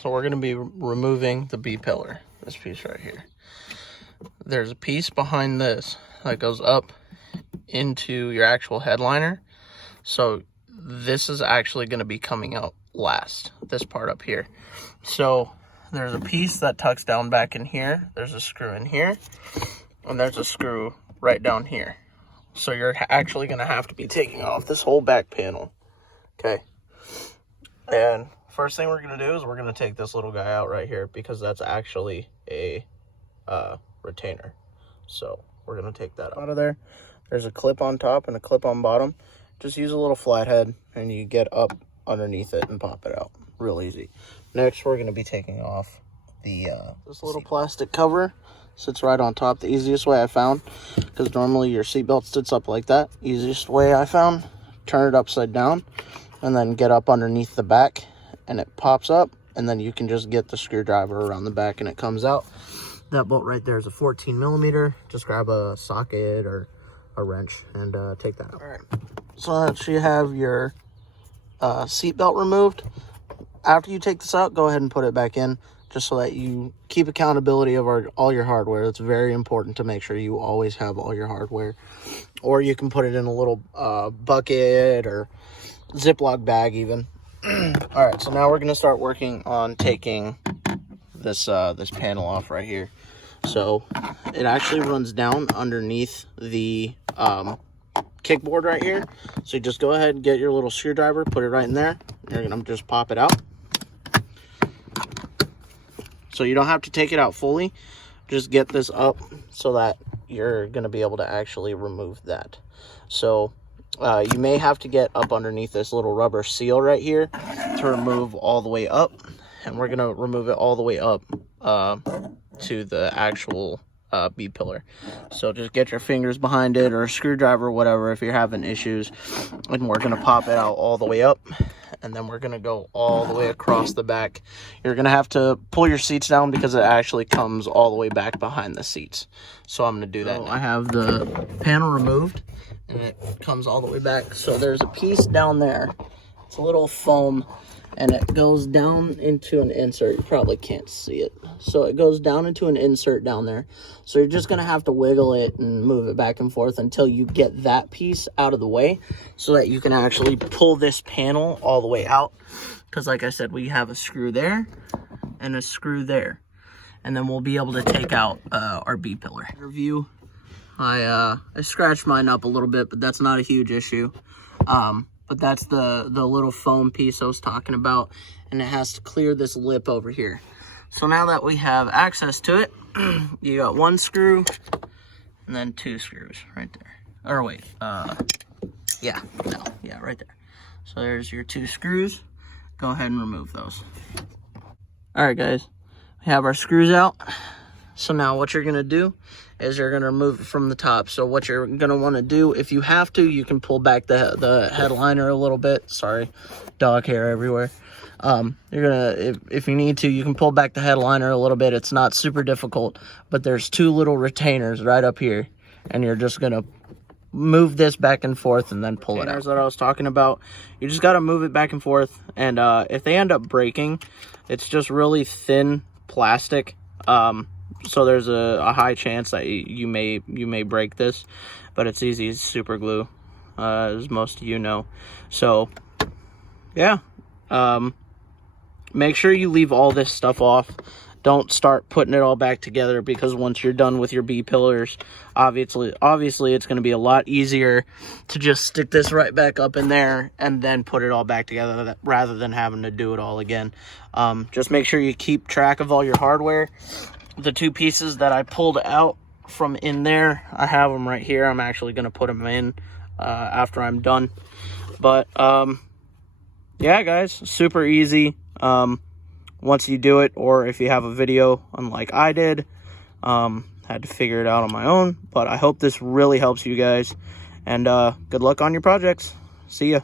So we're going to be removing the B pillar, this piece right here. There's a piece behind this that goes up into your actual headliner. So this is actually going to be coming out last, this part up here. So there's a piece that tucks down back in here. There's a screw in here, and there's a screw right down here. So you're actually going to have to be taking off this whole back panel. Okay. And first thing we're going to do is we're going to take this little guy out right here, because that's actually a retainer. So we're going to take that out of there. There's a clip on top and a clip on bottom. Just use a little flathead and you get up underneath it and pop it out. Real easy. Next, we're going to be taking off the this little plastic cover. Sits right on top. The easiest way I found, because normally your seatbelt sits up like that. Easiest way I found, turn it upside down and then get up underneath the back and it pops up, and then you can just get the screwdriver around the back and it comes out. That bolt right there is a 14 millimeter. Just grab a socket or a wrench and take that out. All right. So that you have your seatbelt removed. After you take this out, go ahead and put it back in, just so that you keep accountability of all your hardware. It's very important to make sure you always have all your hardware. Or you can put it in a little bucket or Ziploc bag even. All right, so now we're going to start working on taking this this panel off right here. So it actually runs down underneath the kickboard right here. So you just go ahead and get your little screwdriver, put it right in there. You're going to just pop it out. So you don't have to take it out fully. Just get this up so that you're going to be able to actually remove that. So you may have to get up underneath this little rubber seal right here to remove all the way up. And we're going to remove it all the way up to the actual B pillar. So just get your fingers behind it or a screwdriver or whatever if you're having issues. And we're going to pop it out all the way up. And then we're going to go all the way across the back. You're going to have to pull your seats down because it actually comes all the way back behind the seats. So I'm going to do that now. I have the panel removed and it comes all the way back. So there's a piece down there. It's a little foam and it goes down into an insert. You probably can't see it. So it goes down into an insert down there. So you're just going to have to wiggle it and move it back and forth until you get that piece out of the way so that you can actually pull this panel all the way out. Because like I said, we have a screw there and a screw there. And then we'll be able to take out our B pillar. Review. I scratched mine up a little bit, but that's not a huge issue. But that's the little foam piece I was talking about, and it has to clear this lip over here. So now that we have access to it, you got one screw and then two screws right there. Or wait, right there. So there's your two screws. Go ahead and remove those. All right, guys, we have our screws out. So now what you're gonna do is you're gonna remove it from the top. So what you're gonna wanna do, if you have to, you can pull back the headliner a little bit. Sorry, dog hair everywhere. You're gonna, if you need to, you can pull back the headliner a little bit. It's not super difficult, but there's two little retainers right up here, and you're just gonna move this back and forth and then pull it out. That's what I was talking about. You just gotta move it back and forth, and if they end up breaking, it's just really thin plastic. So there's a high chance that you may break this, but it's easy. It's super glue, as most of you know. So yeah, make sure you leave all this stuff off. Don't start putting it all back together, because once you're done with your B pillars, obviously it's going to be a lot easier to just stick this right back up in there and then put it all back together rather than having to do it all again. Just make sure you keep track of all your hardware. The two pieces that I pulled out from in there, I have them right here. I'm actually going to put them in after I'm done. But yeah, guys, super easy. Once you do it, or if you have a video unlike I did, had to figure it out on my own. But I hope this really helps you guys, and good luck on your projects. See ya.